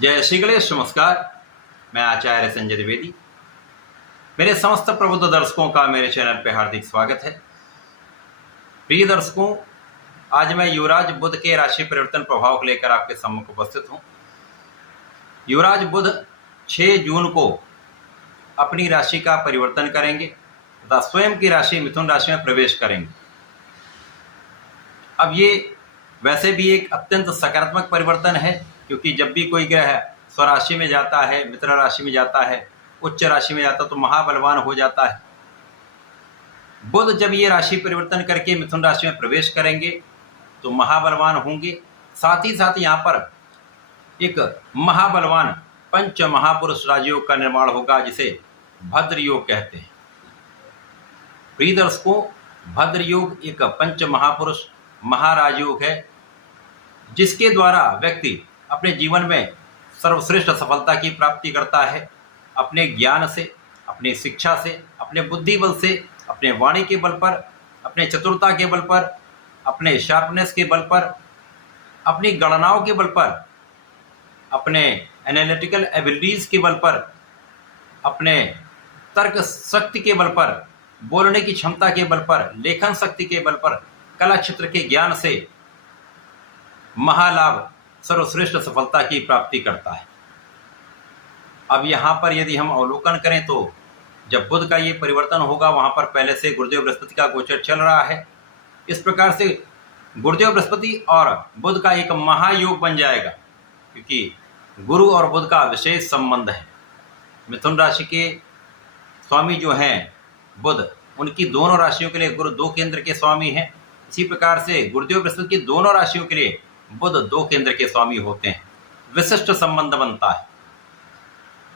जय श्री गणेश। नमस्कार। मैं आचार्य संजय द्विवेदी। मेरे समस्त प्रबुद्ध दर्शकों का मेरे चैनल पर हार्दिक स्वागत है। प्रिय दर्शकों, आज मैं युवराज बुध के राशि परिवर्तन प्रभाव को लेकर आपके सम्मुख उपस्थित हूं। युवराज बुध 6 जून को अपनी राशि का परिवर्तन करेंगे तथा स्वयं की राशि मिथुन राशि में प्रवेश करेंगे। अब ये वैसे भी एक अत्यंत सकारात्मक परिवर्तन है, क्योंकि जब भी कोई ग्रह स्वराशि में जाता है, मित्र राशि में जाता है, उच्च राशि में जाता है तो महाबलवान हो जाता है। बुध जब ये राशि परिवर्तन करके मिथुन राशि में प्रवेश करेंगे तो महाबलवान होंगे। साथ ही साथ यहाँ पर एक महाबलवान पंच महापुरुष राजयोग का निर्माण होगा, जिसे भद्र योग कहते हैं। प्रिय दर्शकों, भद्र योग एक पंच महापुरुष महाराजयोग है, जिसके द्वारा व्यक्ति अपने जीवन में सर्वश्रेष्ठ सफलता की प्राप्ति करता है। अपने ज्ञान से, अपनी शिक्षा से, अपने बुद्धि बल से, अपने वाणी के बल पर, अपने चतुरता के बल पर, अपने शार्पनेस के बल पर, अपनी गणनाओं के बल पर, अपने एनालिटिकल एबिलिटीज के बल पर, अपने तर्क शक्ति के बल पर, बोलने की क्षमता के बल पर, लेखन शक्ति के बल पर, कला क्षेत्र के ज्ञान से महालाभ सर्वश्रेष्ठ सफलता की प्राप्ति करता है। अब यहाँ पर यदि हम अवलोकन करें तो जब बुध का ये परिवर्तन होगा, वहाँ पर पहले से गुरुदेव बृहस्पति का गोचर चल रहा है। इस प्रकार से गुरुदेव बृहस्पति और बुध का एक महायोग बन जाएगा, क्योंकि गुरु और बुध का विशेष संबंध है। मिथुन राशि के स्वामी जो हैं बुध, उनकी दोनों राशियों के लिए गुरु 2 केंद्र के स्वामी हैं। इसी प्रकार से गुरुदेव बृहस्पति की दोनों राशियों के लिए बुध 2 केंद्र के स्वामी होते हैं। विशिष्ट संबंध बनता है।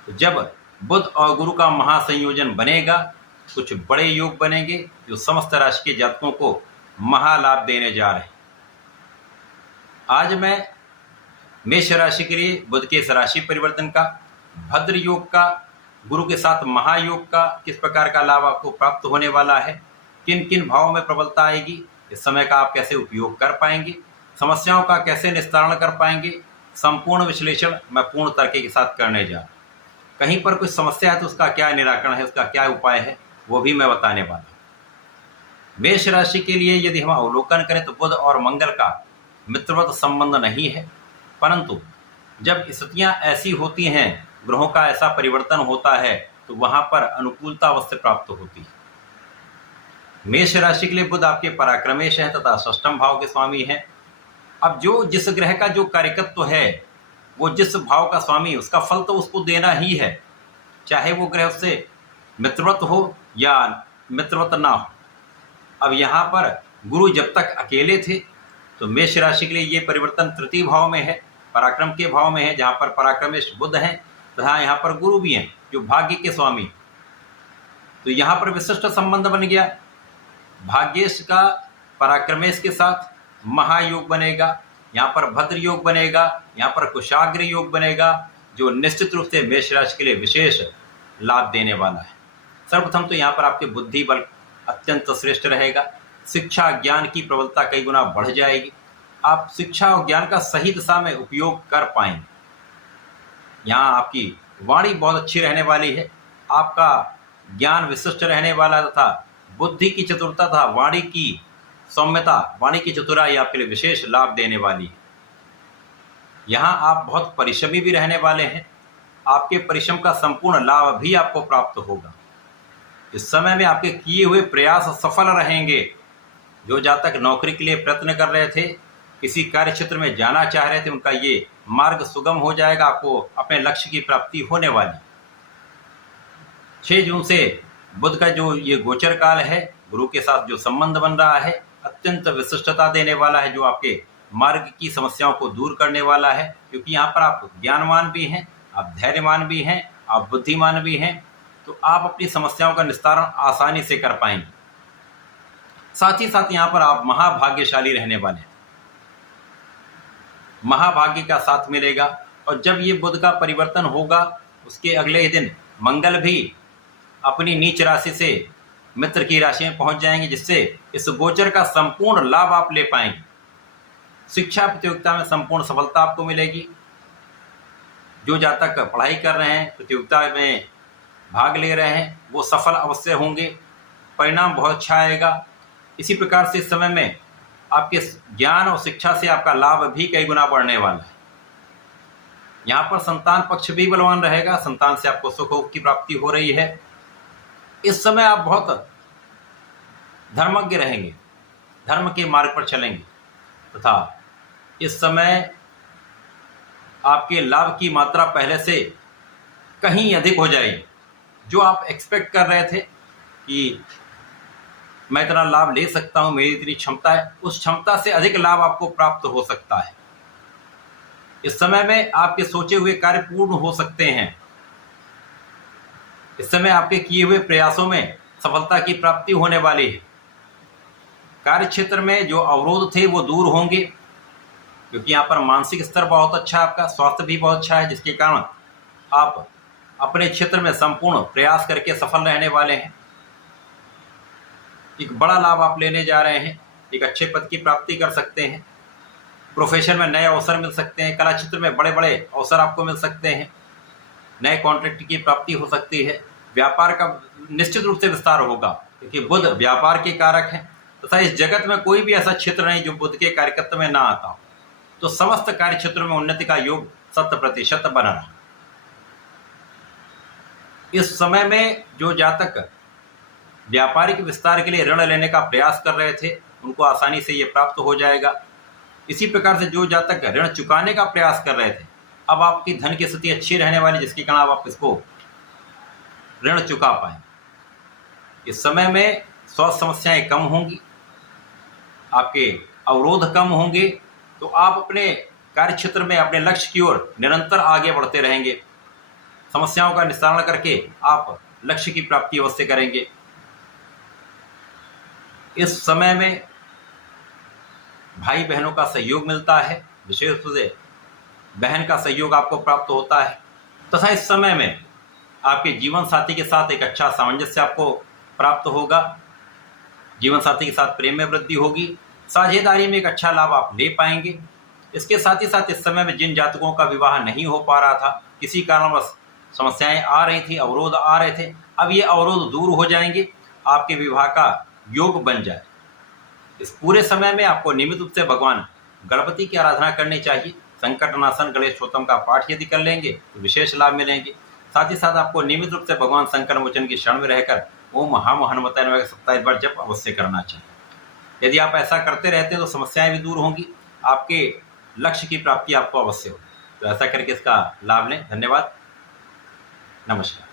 तो जब बुध और गुरु का महासंयोजन बनेगा, कुछ बड़े योग बनेंगे जो समस्त राशि के जातकों को महालाभ देने जा रहे हैं। आज मैं मेष राशि के लिए बुध के इस राशि परिवर्तन का, भद्र योग का, गुरु के साथ महायोग का किस प्रकार का लाभ आपको प्राप्त होने वाला है, किन किन भावों में प्रबलता आएगी, इस समय का आप कैसे उपयोग कर पाएंगे, समस्याओं का कैसे निस्तारण कर पाएंगे, संपूर्ण विश्लेषण मैं पूर्ण तर्क के साथ करने जा रहा हूं। कहीं पर कुछ समस्या है तो उसका क्या निराकरण है, उसका क्या उपाय है, वो भी मैं बताने वाला हूं। मेष राशि के लिए यदि हम अवलोकन करें तो बुध और मंगल का मित्रवत संबंध नहीं है, परंतु जब स्थितियां ऐसी होती हैं, ग्रहों का ऐसा परिवर्तन होता है, तो वहां पर अनुकूलता अवश्य प्राप्त होती है। मेष राशि के लिए बुध आपके पराक्रमेश हैं तथा षष्ठम भाव के स्वामी हैं। अब जो जिस ग्रह का जो कार्यकत्व है, वो जिस भाव का स्वामी, उसका फल तो उसको देना ही है, चाहे वो ग्रह उससे मित्रवत हो या मित्रवत ना हो। अब यहाँ पर गुरु जब तक अकेले थे तो मेष राशि के लिए ये परिवर्तन तृतीय भाव में है, पराक्रम के भाव में है, जहाँ पर पराक्रमेश बुध हैं तथा यहाँ पर गुरु भी हैं जो भाग्य के स्वामी। तो यहाँ पर विशिष्ट संबंध बन गया। भाग्येश का पराक्रमेश के साथ महायोग बनेगा, यहाँ पर भद्र योग बनेगा, यहाँ पर कुशाग्र योग बनेगा, जो निश्चित रूप से मेष राशि के लिए विशेष लाभ देने वाला है। सर्वप्रथम तो यहाँ पर आपके बुद्धि बल अत्यंत श्रेष्ठ रहेगा। शिक्षा ज्ञान की प्रबलता कई गुना बढ़ जाएगी। आप शिक्षा और ज्ञान का सही दिशा में उपयोग कर पाएंगे। यहाँ आपकी वाणी बहुत अच्छी रहने वाली है, आपका ज्ञान विशिष्ट रहने वाला तथा बुद्धि की चतुरता तथा वाणी की सौम्यता, वाणी की चतुराई आपके लिए विशेष लाभ देने वाली है। यहाँ आप बहुत परिश्रमी भी रहने वाले हैं। आपके परिश्रम का संपूर्ण लाभ भी आपको प्राप्त होगा। इस समय में आपके किए हुए प्रयास सफल रहेंगे। जो जातक नौकरी के लिए प्रयत्न कर रहे थे, किसी कार्य क्षेत्र में जाना चाह रहे थे, उनका ये मार्ग सुगम हो जाएगा। आपको अपने लक्ष्य की प्राप्ति होने वाली। 6 जून से बुध का जो ये गोचर काल है, गुरु के साथ जो संबंध बन रहा है, अत्यंत विशिष्टता देने वाला है, जो आपके मार्ग की समस्याओं को दूर करने वाला है। क्योंकि यहाँ पर आप ज्ञानवान भी हैं, आप धैर्यवान भी हैं, आप बुद्धिमान भी हैं, तो आप अपनी समस्याओं का निस्तारण आसानी से कर पाएंगे। साथ ही साथ यहाँ पर आप महाभाग्यशाली रहने वाले हैं, महाभाग्य का साथ मिलेगा। और जब ये बुध का परिवर्तन होगा, उसके अगले ही दिन मंगल भी अपनी नीच राशि से मित्र की राशि में पहुंच जाएंगे, जिससे इस गोचर का संपूर्ण लाभ आप ले पाएंगे। शिक्षा प्रतियोगिता में संपूर्ण सफलता आपको मिलेगी। जो जातक पढ़ाई कर रहे हैं, प्रतियोगिता में भाग ले रहे हैं, वो सफल अवश्य होंगे, परिणाम बहुत अच्छा आएगा। इसी प्रकार से इस समय में आपके ज्ञान और शिक्षा से आपका लाभ भी कई गुना बढ़ने वाला है। यहाँ पर संतान पक्ष भी बलवान रहेगा, संतान से आपको सुख की प्राप्ति हो रही है। इस समय आप बहुत धर्मज्ञ रहेंगे, धर्म के मार्ग पर चलेंगे तथा इस समय आपके लाभ की मात्रा पहले से कहीं अधिक हो जाएगी। जो आप एक्सपेक्ट कर रहे थे कि मैं इतना लाभ ले सकता हूं, मेरी इतनी क्षमता है, उस क्षमता से अधिक लाभ आपको प्राप्त हो सकता है। इस समय में आपके सोचे हुए कार्य पूर्ण हो सकते हैं। इस समय आपके किए हुए प्रयासों में सफलता की प्राप्ति होने वाली है। कार्य क्षेत्र में जो अवरोध थे वो दूर होंगे, क्योंकि यहाँ पर मानसिक स्तर बहुत अच्छा है, आपका स्वास्थ्य भी बहुत अच्छा है, जिसके कारण आप अपने क्षेत्र में संपूर्ण प्रयास करके सफल रहने वाले हैं। एक बड़ा लाभ आप लेने जा रहे हैं, एक अच्छे पद की प्राप्ति कर सकते हैं, प्रोफेशन में नए अवसर मिल सकते हैं, कला क्षेत्र में बड़े बड़े अवसर आपको मिल सकते हैं, नए कॉन्ट्रैक्ट की प्राप्ति हो सकती है, व्यापार का निश्चित रूप से विस्तार होगा, क्योंकि बुध व्यापार के कारक हैं तथा इस जगत में कोई भी ऐसा क्षेत्र नहीं जो बुध के कार्यकत्व में ना आता हो। तो समस्त कार्य क्षेत्रों में उन्नति का योग 100% बना रहा। इस समय में जो जातक व्यापारिक विस्तार के लिए ऋण लेने का प्रयास कर रहे थे, उनको आसानी से ये प्राप्त हो जाएगा। इसी प्रकार से जो जातक ऋण चुकाने का प्रयास कर रहे थे, अब आपकी धन की स्थिति अच्छी रहने वाली, जिसके कारण आप इसको ऋण चुका पाए। इस समय में स्वास्थ्य समस्याएं कम होंगी, आपके अवरोध कम होंगे, तो आप अपने कार्य क्षेत्र में अपने लक्ष्य की ओर निरंतर आगे बढ़ते रहेंगे। समस्याओं का निस्तारण करके आप लक्ष्य की प्राप्ति अवश्य करेंगे। इस समय में भाई बहनों का सहयोग मिलता है, विशेष रूप से बहन का सहयोग आपको प्राप्त होता है तथा इस समय में आपके जीवन साथी के साथ एक अच्छा सामंजस्य आपको प्राप्त होगा। जीवन साथी के साथ प्रेम में वृद्धि होगी, साझेदारी में एक अच्छा लाभ आप ले पाएंगे। इसके साथ ही साथ इस समय में जिन जातकों का विवाह नहीं हो पा रहा था, किसी कारणवश समस्याएं आ रही थी, अवरोध आ रहे थे, अब ये अवरोध दूर हो जाएंगे, आपके विवाह का योग बन जाए। इस पूरे समय में आपको नियमित रूप से भगवान गणपति की आराधना करनी चाहिए। संकटनाशन गणेश स्तोत्रम का पाठ यदि कर लेंगे तो विशेष लाभ मिलेंगे। साथ ही साथ आपको नियमित रूप से भगवान शंकर मोचन की शरण में रहकर ओम महाम हनुमते नमः 27 बार जप अवश्य करना चाहिए। यदि आप ऐसा करते रहते हैं तो समस्याएं भी दूर होंगी, आपके लक्ष्य की प्राप्ति आपको अवश्य होगी। तो ऐसा करके इसका लाभ लें। धन्यवाद, नमस्कार।